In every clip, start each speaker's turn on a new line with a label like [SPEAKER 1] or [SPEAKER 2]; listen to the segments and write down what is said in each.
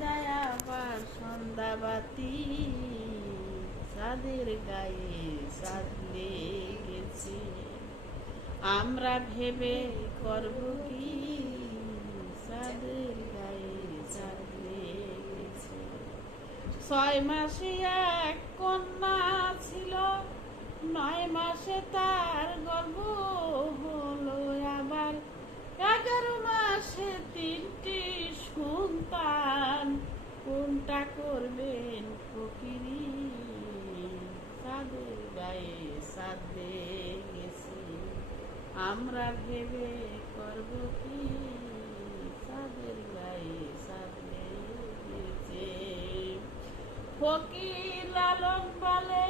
[SPEAKER 1] সন্ধ্যায় আবার সন্ধ্যাবাতি। সাদের গায়ে সাদ লেগেছে। আমরা ভেবে করব কি? সাদের গায়ে সাদ লেগেছে। ছয় মাসে এক কন্যা ছিল, নয় মাসে তার গর্ভ আমরা ভেবে করব কি? সাদের গায়ে সাদ গেছে ফকির লালন বলে,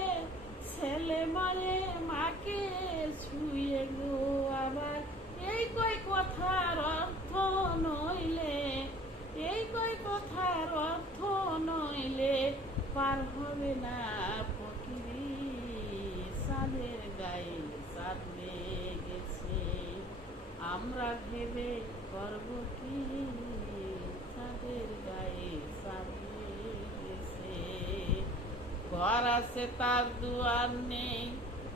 [SPEAKER 1] ছেলে মানে মাকে ছুঁয়ে গো আবার। এই কই কথার অর্থ নইলে, এই কই কথার অর্থ নইলে পার হবে না ফকিরি। সাদের গায়ে সাদ গেছে আমরা ভেবে করব কি? সাদের গায়ে গেছে। ঘর আছে তার দুয়ার নেই,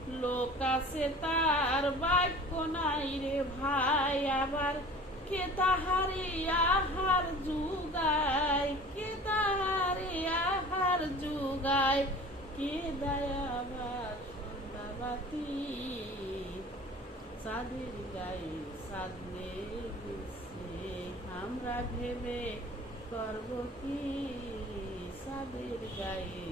[SPEAKER 1] লোক আছে তার বাক্য নাই রে ভাই। আবার কে তাহারে আহার যুগায়? কে তাহারে আহার যুগায়? কে দয়াবার সন্ধ্যাবাতি? চাঁদের গায়ে চাঁদ গেছে আমরা ভেবে করব কি চাঁদের গায়ে চাঁদ